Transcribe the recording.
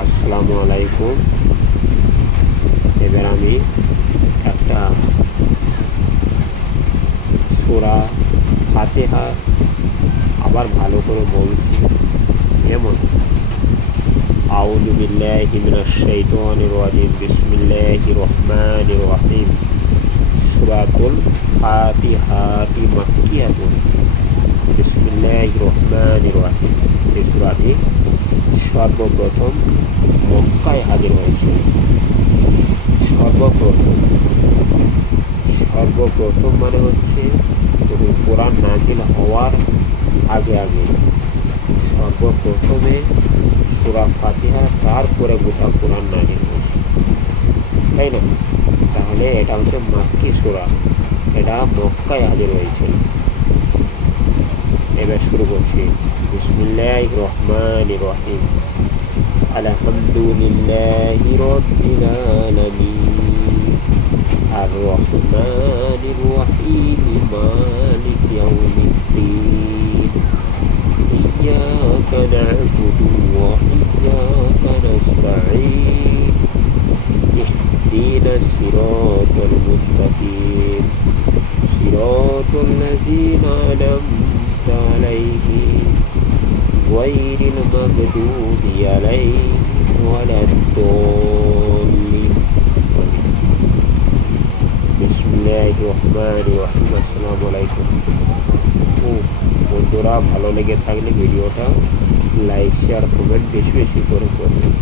আসসালামু আলাইকুম। এবার আমি একটা সূরা ফাতিহা আবার ভালো করে বলছি। যেমন আউযু বিল্লাহি মিনাশ শাইতানির রাজিম, বিসমিল্লাহির রহমানির রহিম। সূরাতুল ফাতিহাতি মাক্কিয়াতুন। বিসমিল্লাহির রহমানির রহিম। এই সূরাটি সর্বপ্রথম মক্কায় হাজির হয়েছে। সর্বপ্রথম মানে হচ্ছে যদি কোরআন নাজিল হওয়ার আগে সর্বপ্রথমে সূরা ফাতিহা, তারপরে গোটা কোরআন নাজিল হয়েছে, তাই না? তাহলে এটা হচ্ছে মাক্কি সূরা, এটা মক্কায় হাজির হয়েছে। এবার শুরু করছি। বিসমিল্লাহির রহমানির রহিম। আলহামদুলিল্লাহি রাব্বিল আলামিন আর রহমানির রহিম মালিক ইয়াউমিদ্দিন ইয়্যাকা না'বুদু ওয়া ইয়্যাকা নাস্তাঈন ইহদিনাস সিরাতাল মুস্তাকিম সিরাতাল লাযীনা আন'আমতা আলাইহিম গায়রিল মাগদুবি আলাইহিম ওয়ালাদ-দাল্লিন। বিসমিল্লাহির রহমানির রহিম। আসসালামু আলাইকুম। বন্ধুরা, ভালো লেগে থাকলে ভিডিওটা লাইক, শেয়ার, কমেন্ট বেশি বেশি করে করবেন।